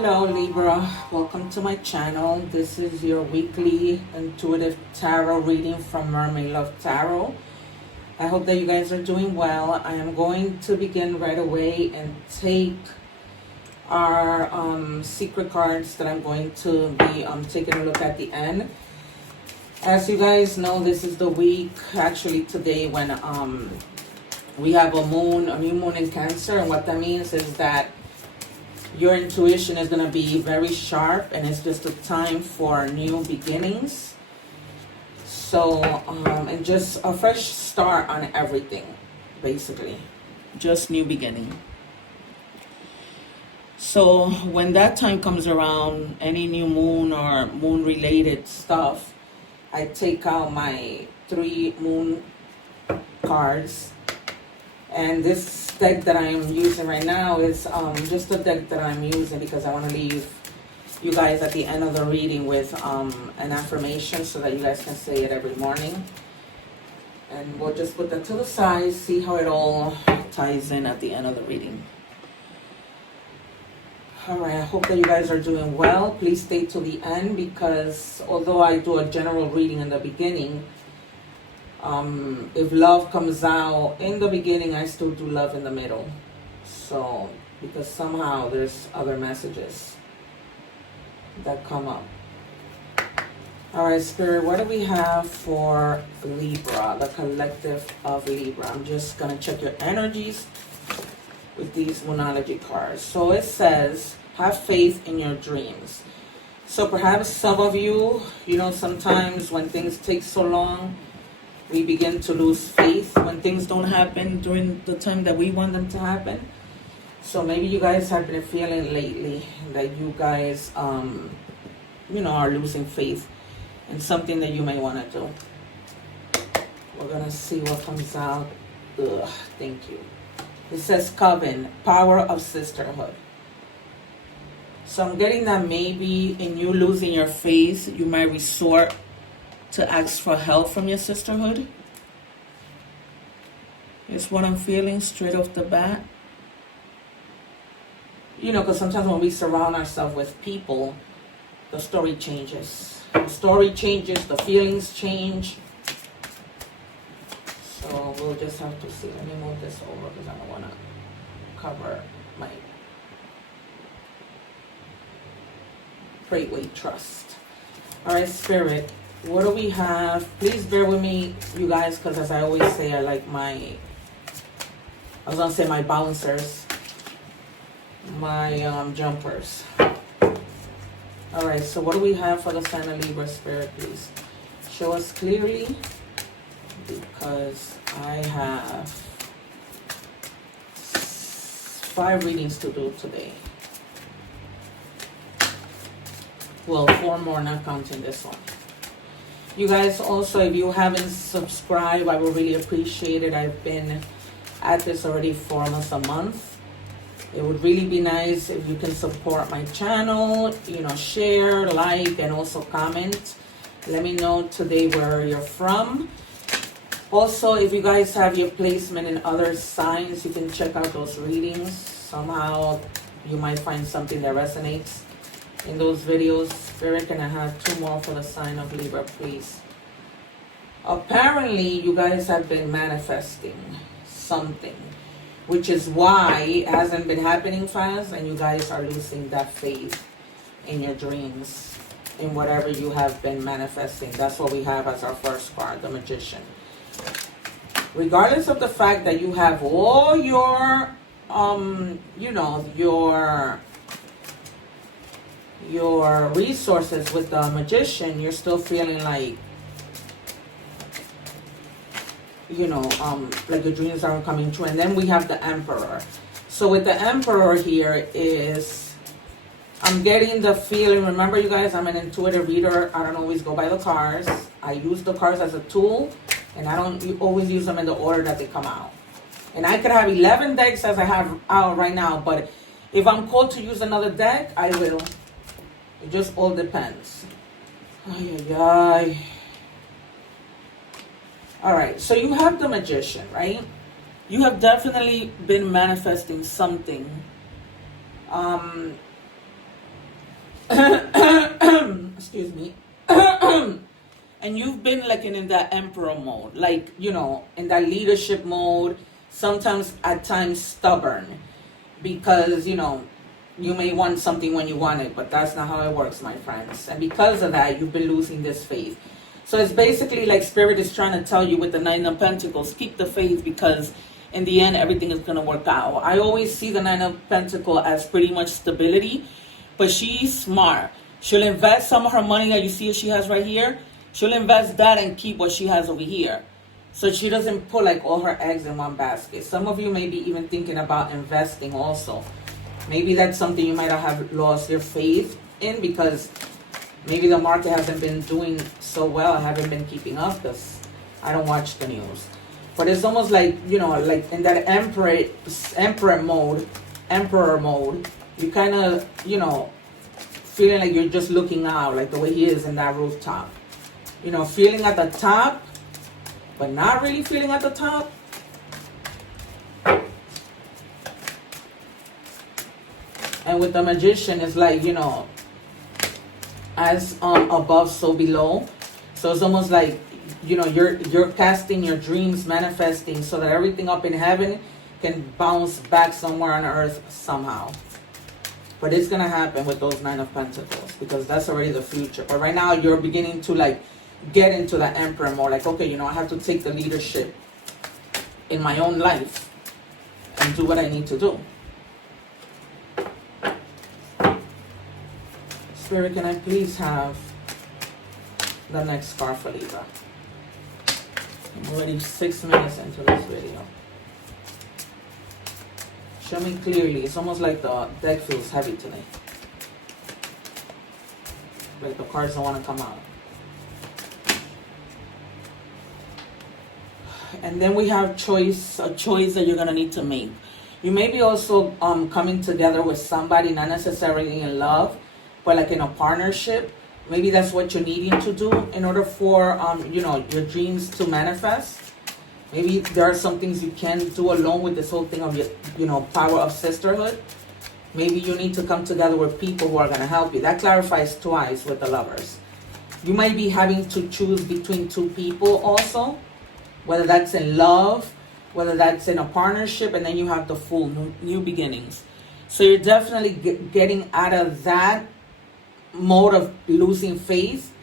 Hello Libra, welcome to my channel. This is your weekly intuitive tarot reading from Mermaid Love Tarot. I hope that you guys are doing well. I am going to begin right away and take our secret cards that I'm going to be taking a look at the end. As you guys know, this is the week, actually today, when we have a new moon in Cancer, and what that means is that your intuition is going to be very sharp, and it's just a time for new beginnings. So, and just a fresh start on everything, basically. Just new beginning. So, when that time comes around, any new moon or moon-related stuff, I take out my 3 moon cards. And this deck that I am using right now is just a deck that I'm using because I want to leave you guys at the end of the reading with an affirmation so that you guys can say it every morning. And we'll just put that to the side, see how it all ties in at the end of the reading. Alright, I hope that you guys are doing well. Please stay till the end because although I do a general reading in the beginning, if love comes out in the beginning, I still do love in the middle. So, because somehow there's other messages that come up. Alright, Spirit, what do we have for Libra, the collective of Libra? I'm just going to check your energies with these Moonology cards. So it says, have faith in your dreams. So perhaps some of you, sometimes when things take so long, we begin to lose faith when things don't happen during the time that we want them to happen. So maybe you guys have been feeling lately that you guys, are losing faith in something that you may want to do. We're going to see what comes out. Ugh, thank you. It says Coven, power of sisterhood. So I'm getting that maybe in you losing your faith, you might resort to ask for help from your sisterhood. It's what I'm feeling straight off the bat. Because sometimes when we surround ourselves with people, the story changes. The story changes, the feelings change. So we'll just have to see. Let me move this over because I don't want to cover my Pray, Wait, Trust. All right, Spirit. What do we have? Please bear with me, you guys, because as I always say, I like my bouncers, my jumpers. All right, so what do we have for the sign of Libra, Spirit, please? Show us clearly, because I have 5 readings to do today. Well, 4 more, not counting this one. You guys also, if you haven't subscribed, I would really appreciate it. I've been at this already for almost a month. It would really be nice if you can support my channel, share, like, and also comment. Let me know today where you're from. Also, if you guys have your placement in other signs, you can check out those readings. Somehow you might find something that resonates in those videos. Spirit, can I have 2 more for the sign of Libra, please? Apparently, you guys have been manifesting something, which is why it hasn't been happening fast, and you guys are losing that faith in your dreams, in whatever you have been manifesting. That's what we have as our first card, the Magician. Regardless of the fact that you have all your, your resources with the Magician, you're still feeling like, like your dreams aren't coming true. And then we have the Emperor. So with the Emperor here is, I'm getting the feeling, remember you guys, I'm an intuitive reader. I don't always go by the cards. I use the cards as a tool, and I don't always use them in the order that they come out. And I could have 11 decks as I have out right now, but if I'm called to use another deck, I will. It just all depends. Ay, ay, ay. All right, so you have the Magician, right? You have definitely been manifesting something And you've been like in that emperor mode, like, you know, in that leadership mode, sometimes at times stubborn, because, you know, you may want something when you want it, but that's not how it works, my friends. And because of that, you've been losing this faith. So it's basically like Spirit is trying to tell you with the Nine of Pentacles, keep the faith, because in the end, everything is going to work out. I always see the Nine of Pentacles as pretty much stability, but she's smart. She'll invest some of her money that you see she has right here. She'll invest that and keep what she has over here. So she doesn't put like all her eggs in one basket. Some of you may be even thinking about investing also. Maybe that's something you might have lost your faith in, because maybe the market hasn't been doing so well. I haven't been keeping up because I don't watch the news. But it's almost like, you know, like in that emperor mode, you kind of, you know, feeling like you're just looking out, like the way he is in that rooftop. You know, feeling at the top, but not really feeling at the top. And with the Magician, it's like, you know, as above, so below. So it's almost like, you know, you're casting your dreams, manifesting, so that everything up in heaven can bounce back somewhere on earth somehow. But it's going to happen with those Nine of Pentacles, because that's already the future. But right now, you're beginning to, like, get into the Emperor more. Like, okay, you know, I have to take the leadership in my own life and do what I need to do. Spirit, can I please have the next card for Libra? I'm already 6 minutes into this video. Show me clearly. It's almost like the deck feels heavy today. Like the cards don't want to come out. And then we have a choice that you're going to need to make. You may be also coming together with somebody, not necessarily in love, but like in a partnership. Maybe that's what you're needing to do in order for, you know, your dreams to manifest. Maybe there are some things you can do alone with this whole thing of, you know, power of sisterhood. Maybe you need to come together with people who are going to help you. That clarifies twice with the Lovers. You might be having to choose between two people also, whether that's in love, whether that's in a partnership, and then you have the full new beginnings. So you're definitely getting out of that mode of losing faith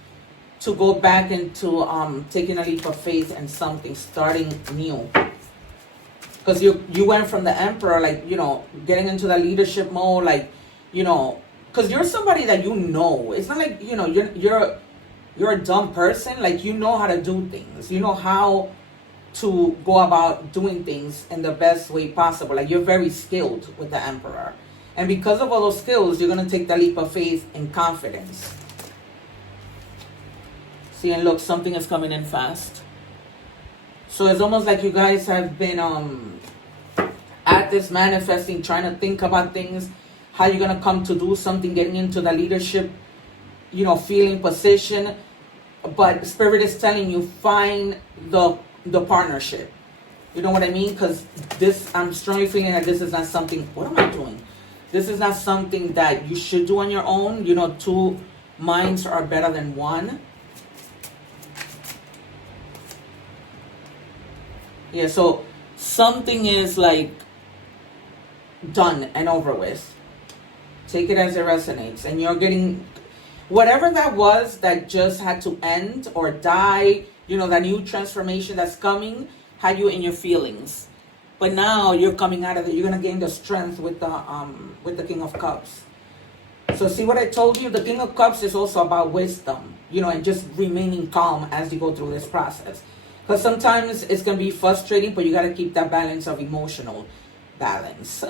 to go back into taking a leap of faith and something, starting new. Because you went from the Emperor, like, you know, getting into the leadership mode, like, you know, because you're somebody that you know. It's not like, you know, you're a dumb person. Like, you know how to do things. You know how to go about doing things in the best way possible. Like, you're very skilled with the Emperor. And because of all those skills, you're going to take the leap of faith in confidence. See, and look, something is coming in fast. So it's almost like you guys have been at this manifesting, trying to think about things, how you're going to come to do something, getting into the leadership, you know, feeling position. But Spirit is telling you, find the partnership. You know what I mean? Because this, I'm strongly feeling that this is not something, what am I doing? This is not something that you should do on your own. You know, two minds are better than one. Yeah, so something is like done and over with. Take it as it resonates. And you're getting, whatever that was that just had to end or die, you know, that new transformation that's coming, had you in your feelings. But now you're coming out of it. You're going to gain the strength with the King of Cups. So see what I told you? The King of Cups is also about wisdom, you know, and just remaining calm as you go through this process. Because sometimes it's going to be frustrating, but you got to keep that balance of emotional balance,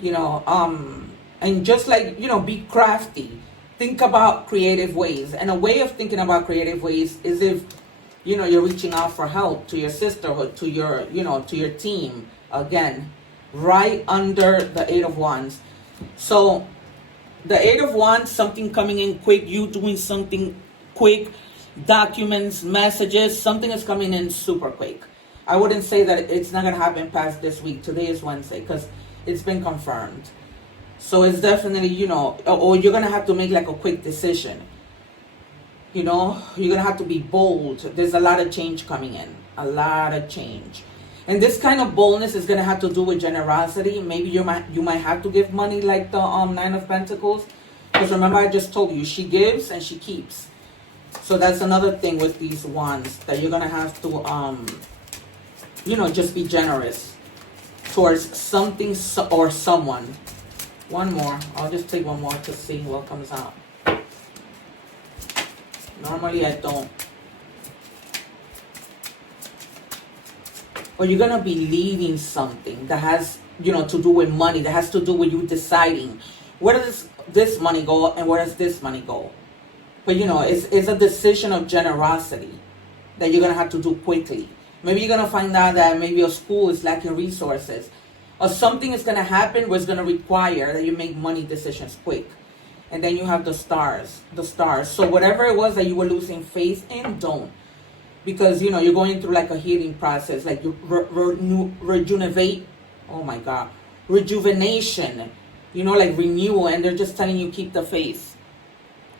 you know. And just like, you know, be crafty. Think about creative ways. And a way of thinking about creative ways is if, you know, you're reaching out for help to your sisterhood, to your, you know, to your team. Again, right under the Eight of Wands. So the Eight of Wands, something coming in quick, you doing something quick, documents, messages, something is coming in super quick. I wouldn't say that it's not going to happen past this week. Today is Wednesday because it's been confirmed. So it's definitely, you know, or you're going to have to make like a quick decision. You know, you're gonna have to be bold. There's a lot of change coming in, a lot of change, and this kind of boldness is gonna have to do with generosity. Maybe you might have to give money, like the Nine of Pentacles, because remember I just told you she gives and she keeps. So that's another thing with these wands, that you're gonna have to you know, just be generous towards something or someone. One more. I'll just take one more to see what comes out. Normally I don't. Or you're going to be leaving something that has, you know, to do with money, that has to do with you deciding where does this money go and where does this money go. But, you know, it's a decision of generosity that you're going to have to do quickly. Maybe you're going to find out that maybe a school is lacking resources, or something is going to happen where it's going to require that you make money decisions quick. And then you have the stars. So whatever it was that you were losing faith in, don't. Because, you know, you're going through like a healing process, like you rejuvenation, you know, like renewal. And they're just telling you, keep the faith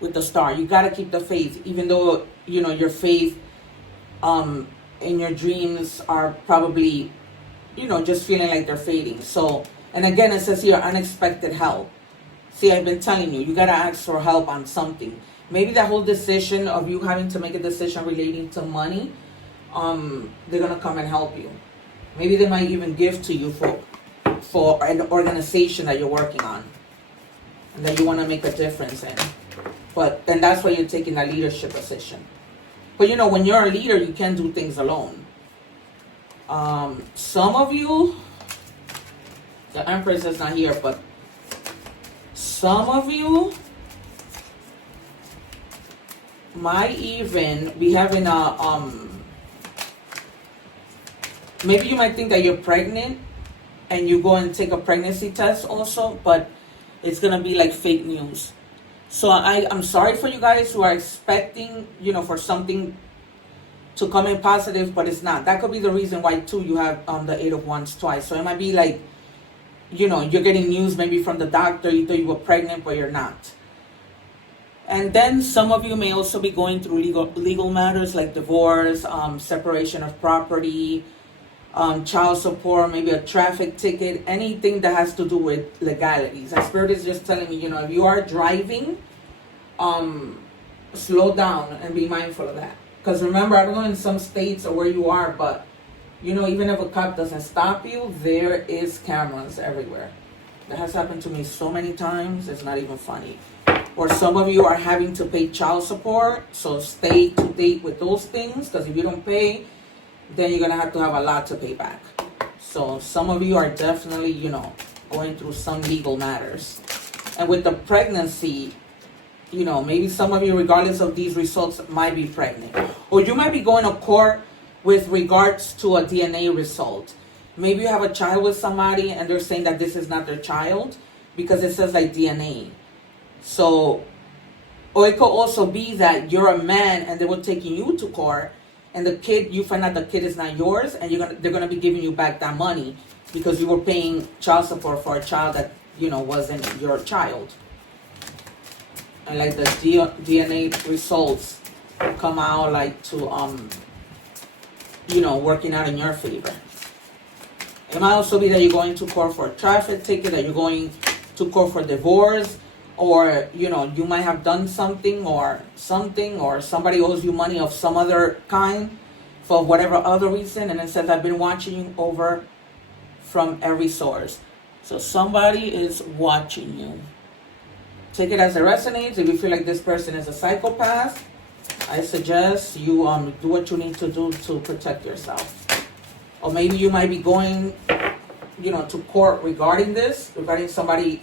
with the star. You got to keep the faith, even though, you know, your faith in your dreams are probably, you know, just feeling like they're fading. So, and again, it says here, unexpected help. See, I've been telling you, you got to ask for help on something. Maybe that whole decision of you having to make a decision relating to money, they're going to come and help you. Maybe they might even give to you for an organization that you're working on and that you want to make a difference in. And that's why you're taking a leadership position. But, you know, when you're a leader, you can't do things alone. Some of you, the Empress is not here, but some of you might even be having maybe you might think that you're pregnant and you go and take a pregnancy test also, but it's going to be like fake news. So I'm sorry for you guys who are expecting, you know, for something to come in positive, but it's not. That could be the reason why, too, you have the Eight of Wands twice. So it might be like, you know, you're getting news maybe from the doctor. You thought you were pregnant, but you're not. And then some of you may also be going through legal matters like divorce, separation of property, child support, maybe a traffic ticket, anything that has to do with legalities. And Spirit is just telling me, you know, if you are driving, slow down and be mindful of that. Because remember, I don't know in some states or where you are, but, you know, even if a cop doesn't stop you, there is cameras everywhere. That has happened to me so many times, it's not even funny. Or some of you are having to pay child support, so stay to date with those things, because if you don't pay, then you're going to have a lot to pay back. So some of you are definitely, you know, going through some legal matters. And with the pregnancy, you know, maybe some of you, regardless of these results, might be pregnant. Or you might be going to court with regards to a DNA result. Maybe you have a child with somebody and they're saying that this is not their child because it says like DNA. So, or it could also be that you're a man and they were taking you to court and the kid, you find out the kid is not yours and they're gonna be giving you back that money because you were paying child support for a child that, you know, wasn't your child. And like the DNA results come out like to, you know, working out in your favor. It might also be that you're going to court for a traffic ticket, that you're going to court for divorce, or, you know, you might have done something, or somebody owes you money of some other kind for whatever other reason, and it says, I've been watching you over from every source. So somebody is watching you. Take it as it resonates. If you feel like this person is a psychopath, I suggest you do what you need to do to protect yourself. Or maybe you might be going, you know, to court regarding this, regarding somebody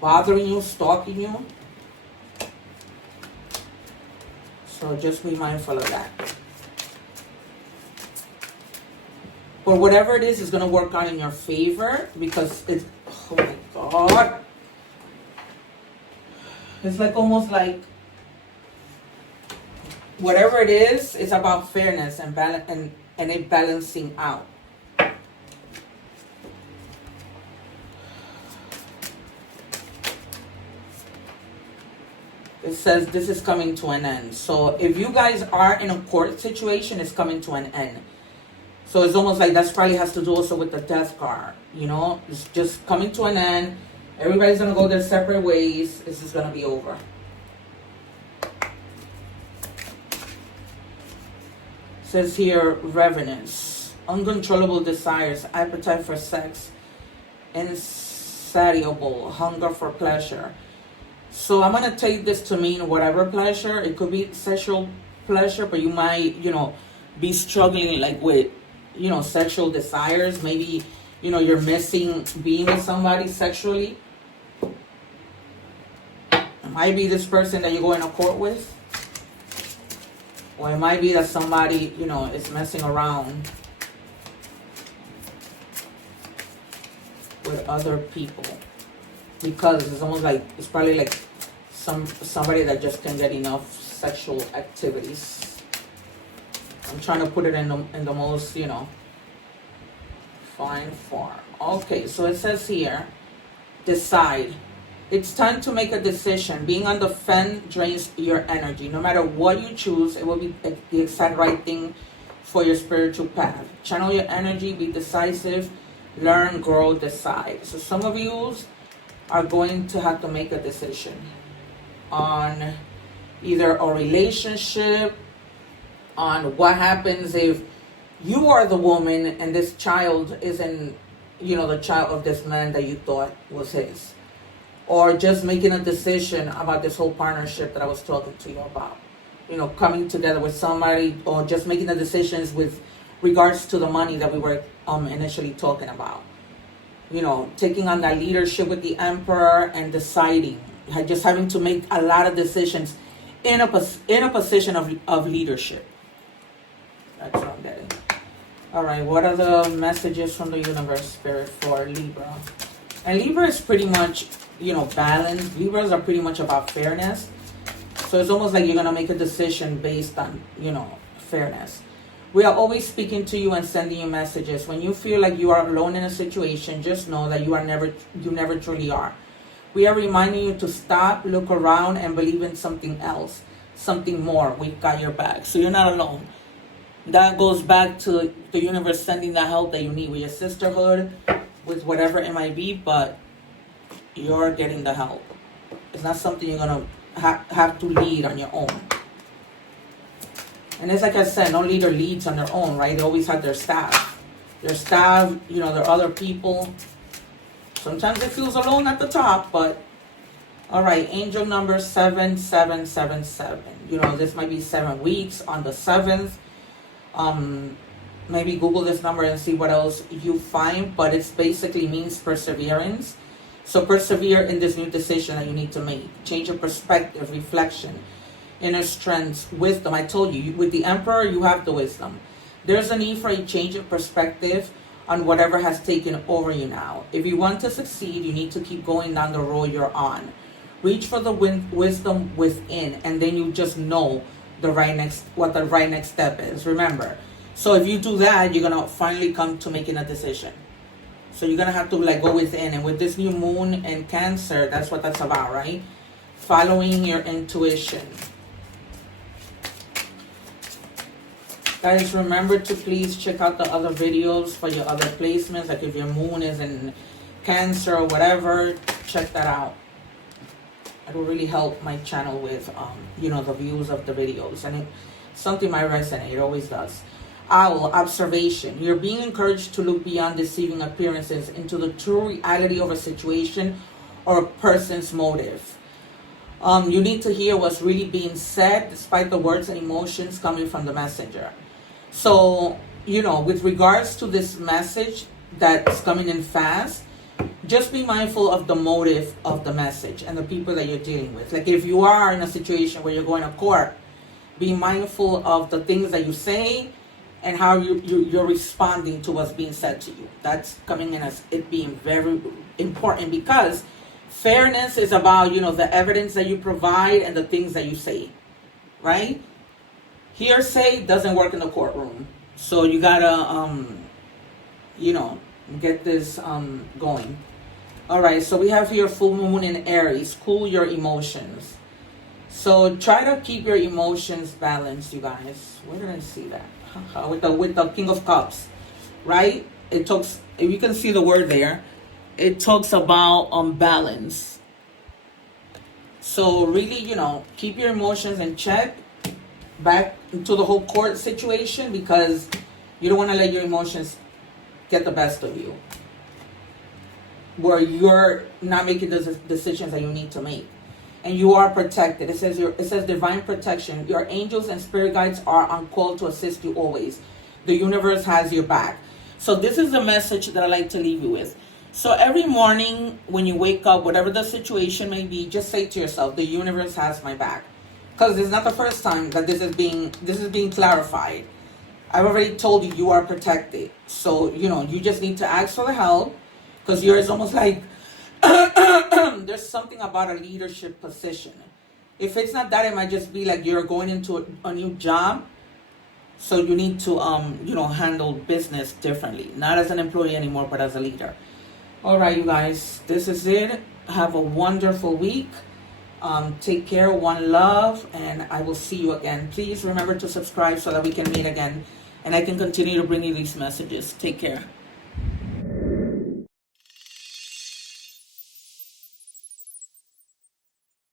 bothering you, stalking you. So just be mindful of that. But whatever it is going to work out in your favor, because it's, oh my God. It's like almost like whatever it is, it's about fairness and balance and it balancing out. It says this is coming to an end. So if you guys are in a court situation, it's coming to an end. So it's almost like that probably has to do also with the death card. You know, it's just coming to an end. Everybody's going to go their separate ways. This is going to be over. It says here, revenants, uncontrollable desires, appetite for sex, insatiable hunger for pleasure. So I'm going to take this to mean whatever pleasure. It could be sexual pleasure, but you might, you know, be struggling like with, you know, sexual desires. Maybe, you know, you're missing being with somebody sexually. It might be this person that you're going to court with. Or it might be that somebody, you know, is messing around with other people. Because it's almost like, it's probably like somebody that just can't get enough sexual activities. I'm trying to put it in the most, you know, fine form. Okay, so it says here, decide. It's time to make a decision. Being on the fence drains your energy. No matter what you choose, it will be the exact right thing for your spiritual path. Channel your energy, be decisive, learn, grow, decide. So some of you are going to have to make a decision on either a relationship, on what happens if you are the woman and this child isn't, you know, the child of this man that you thought was his. Or just making a decision about this whole partnership that I was talking to you about. You know, coming together with somebody, or just making the decisions with regards to the money that we were initially talking about. You know, taking on that leadership with the emperor and deciding. Just having to make a lot of decisions in a position of leadership. That's what I'm getting. All right, what are the messages from the universe, Spirit, for Libra? And Libra is pretty much, you know, balanced. Libras are pretty much about fairness. So it's almost like you're going to make a decision based on, you know, fairness. We are always speaking to you and sending you messages. When you feel like you are alone in a situation, just know that you never truly are. We are reminding you to stop, look around, and believe in something else, something more. We've got your back. So you're not alone. That goes back to the universe sending the help that you need with your sisterhood, with whatever it might be, but you're getting the help. It's not something you're going to have to lead on your own. And it's like I said, no leader leads on their own, right? They always have their staff. Their staff, you know, there are other people. Sometimes it feels alone at the top, but all right, angel number 7777. You know, this might be 7 weeks on the 7th. Maybe Google this number and see what else you find, but it basically means perseverance. So persevere in this new decision that you need to make. Change your perspective, reflection, inner strength, wisdom. I told you, with the Emperor, you have the wisdom. There's a need for a change of perspective on whatever has taken over you now. If you want to succeed, you need to keep going down the road you're on. Reach for the wisdom within, and then you just know what the right next step is. Remember. So if you do that, you're going to finally come to making a decision. So you're going to have to like go within. And with this new moon and Cancer, that's what that's about, right? Following your intuition. Guys, remember to please check out the other videos for your other placements. Like if your moon is in Cancer or whatever, check that out. It will really help my channel with, you know, the views of the videos. And something might resonate. It always does. Owl, observation. You're being encouraged to look beyond deceiving appearances into the true reality of a situation or a person's motive. You need to hear what's really being said despite the words and emotions coming from the messenger. So, you know, with regards to this message that's coming in fast, just be mindful of the motive of the message and the people that you're dealing with. Like if you are in a situation where you're going to court, be mindful of the things that you say and how you're responding to what's being said to you. That's coming in as it being very important, because fairness is about, you know, the evidence that you provide and the things that you say, right? Hearsay doesn't work in the courtroom. So you gotta, you know, get this going. All right, so we have here full moon in Aries. Cool your emotions. So try to keep your emotions balanced, you guys. Where did I see that? With the King of Cups, right? It talks, if you can see the word there, it talks about balance. So really, you know, keep your emotions in check back into the whole court situation, because you don't want to let your emotions get the best of you, where you're not making the decisions that you need to make. And you are protected. It says divine protection. Your angels and spirit guides are on call to assist you always. The universe has your back. So this is the message that I like to leave you with. So every morning when you wake up, whatever the situation may be, just say to yourself, the universe has my back. Because it's not the first time that this is being clarified. I've already told you, you are protected. So, you know, you just need to ask for the help, because yours is almost like there's something about a leadership position. If it's not that, it might just be like you're going into a new job, so you need to you know, handle business differently, not as an employee anymore, but as a leader. All right, you guys, this is it. Have a wonderful week. Take care, one love, and I will see you again. Please remember to subscribe so that we can meet again and I can continue to bring you these messages. Take care.